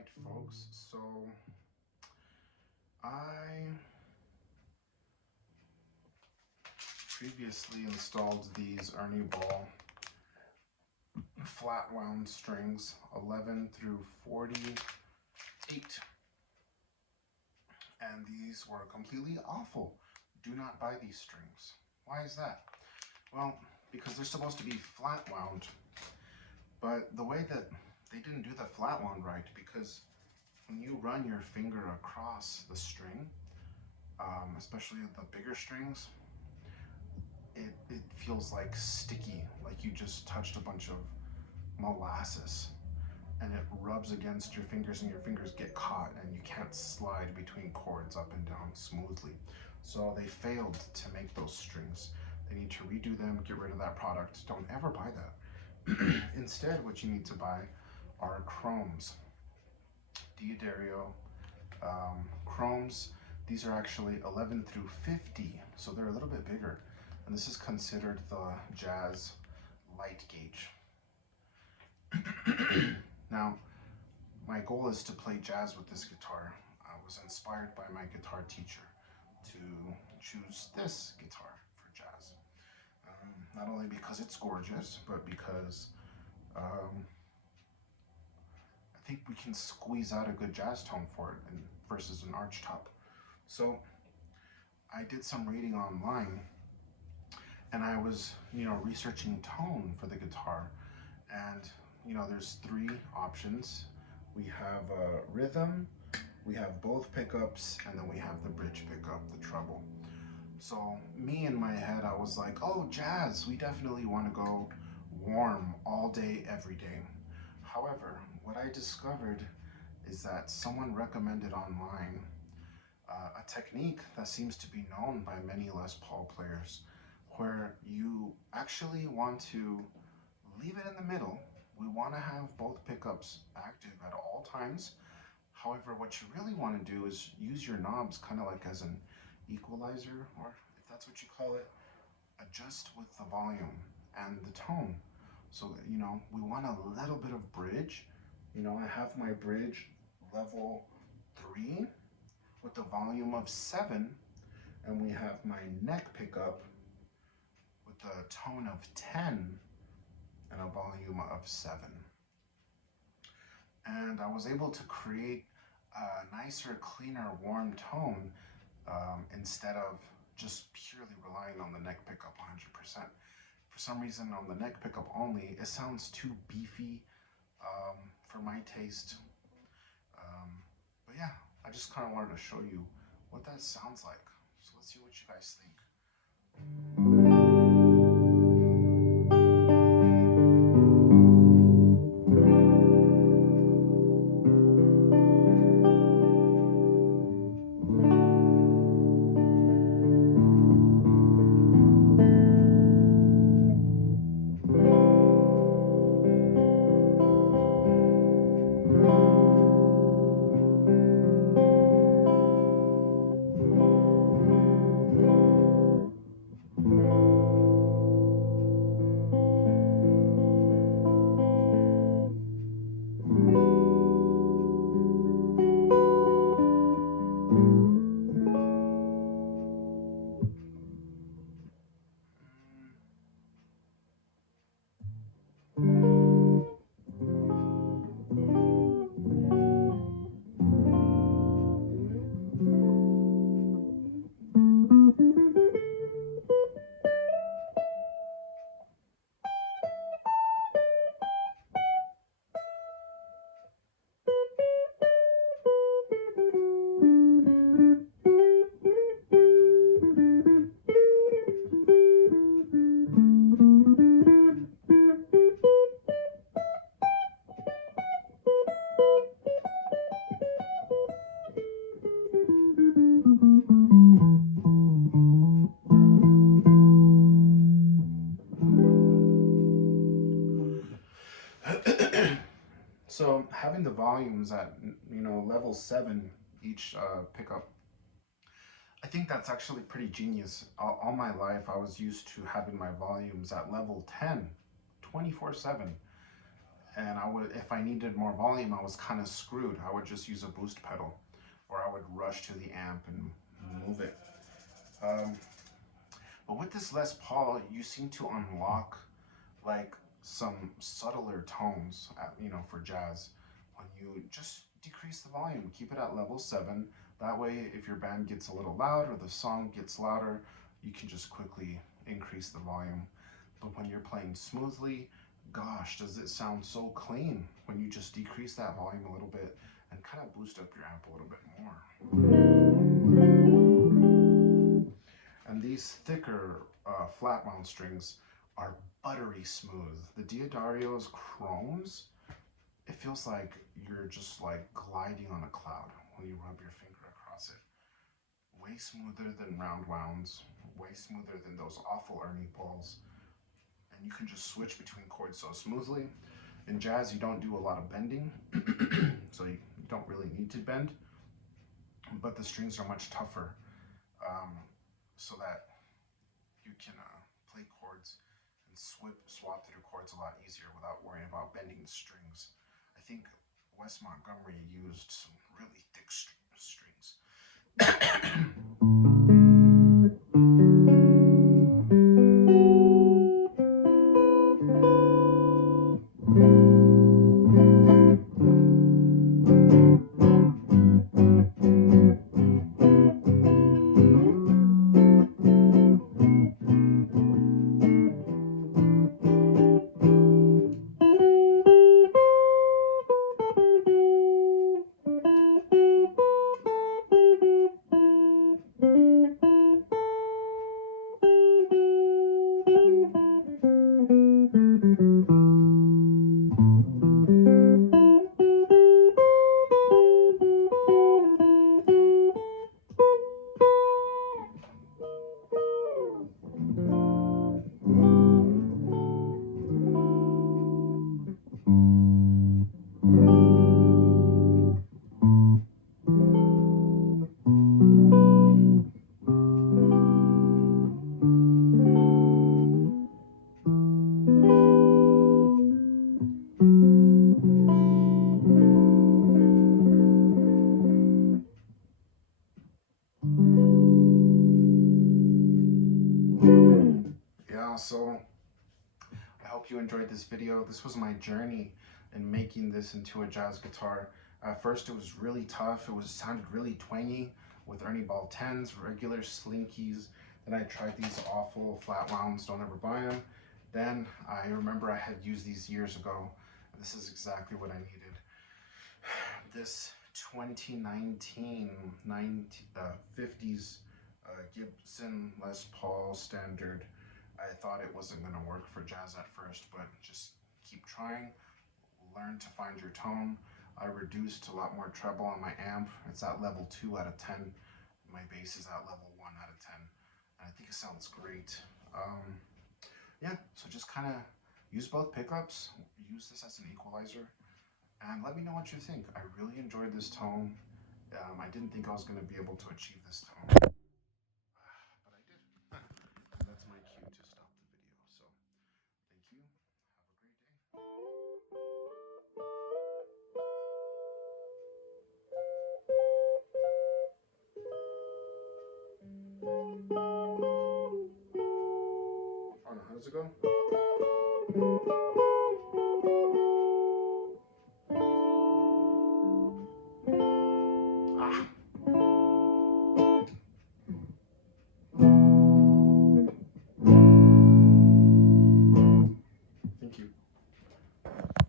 Alright folks, so I previously installed these Ernie Ball flatwound strings 11 through 48, and these were completely awful. Do not buy these strings. Why is that? Well, because they're supposed to be flatwound, but the way that they didn't do the flatwound right, because when you run your finger across the string, especially the bigger strings, it feels like sticky, like you just touched a bunch of molasses, and it rubs against your fingers and your fingers get caught and you can't slide between chords up and down smoothly. So they failed to make those strings. They need to redo them, get rid of that product. Don't ever buy that. Instead, what you need to buy are chromes. D'Addario chromes. These are actually 11 through 50, so they're a little bit bigger. And this is considered the jazz light gauge. Now, my goal is to play jazz with this guitar. I was inspired by my guitar teacher to choose this guitar for jazz. Not only because it's gorgeous, but because I think we can squeeze out a good jazz tone for it versus an archtop. So I did some reading online, and I was, researching tone for the guitar. And, there's three options. We have rhythm, we have both pickups, and then we have the bridge pickup, the treble. So me in my head, I was like, oh, jazz, we definitely want to go warm all day, every day. However, what I discovered is that someone recommended online a technique that seems to be known by many Les Paul players, where you actually want to leave it in the middle. We want to have both pickups active at all times. However, what you really want to do is use your knobs kind of like as an equalizer, or if that's what you call it, adjust with the volume and the tone. So, we want a little bit of bridge. I have my bridge level 3 with the volume of 7, and we have my neck pickup with the tone of 10 and a volume of 7. And I was able to create a nicer, cleaner, warm tone instead of just purely relying on the neck pickup 100%. For some reason, on the neck pickup only, it sounds too beefy for my taste. But yeah, I just kind of wanted to show you what that sounds like. So let's see what you guys think. So having the volumes at level 7 each pickup, I think that's actually pretty genius. All my life I was used to having my volumes at level 10 24/7, and I would, if I needed more volume, I was kind of screwed. I would just use a boost pedal, or I would rush to the amp and move it. But with this Les Paul, you seem to unlock like some subtler tones, for jazz. When you just decrease the volume, keep it at level 7. That way, if your band gets a little loud or the song gets louder, you can just quickly increase the volume. But when you're playing smoothly, gosh, does it sound so clean when you just decrease that volume a little bit and kind of boost up your amp a little bit more. And these thicker flatwound strings are buttery smooth. The Diodario's chromes, it feels like you're just like gliding on a cloud when you rub your finger across it. Way smoother than round wounds, way smoother than those awful Ernie balls. And you can just switch between chords so smoothly. In jazz, you don't do a lot of bending, so you don't really need to bend, but the strings are much tougher, so that you can play chords and swap through chords a lot easier without worrying about bending the strings. I think Wes Montgomery used some really thick strings. Yeah, so I hope you enjoyed this video. This was my journey in making this into a jazz guitar. At first it was really tough. It sounded really twangy with Ernie Ball 10s, regular slinkies. Then I tried these awful flat wounds, don't ever buy them. Then I remember I had used these years ago. This is exactly what I needed. This 2019 50s Gibson Les Paul standard. I thought it wasn't going to work for jazz at first, but just keep trying, learn to find your tone. I reduced a lot more treble on my amp. It's at level 2 out of 10. My bass is at level 1 out of 10. And I think it sounds great. Yeah, so just kind of use both pickups, use this as an equalizer, and let me know what you think. I really enjoyed this tone. I didn't think I was going to be able to achieve this tone, but I did. And that's my cue to stop the video. So thank you. Have a great day. Oh no, how does it go?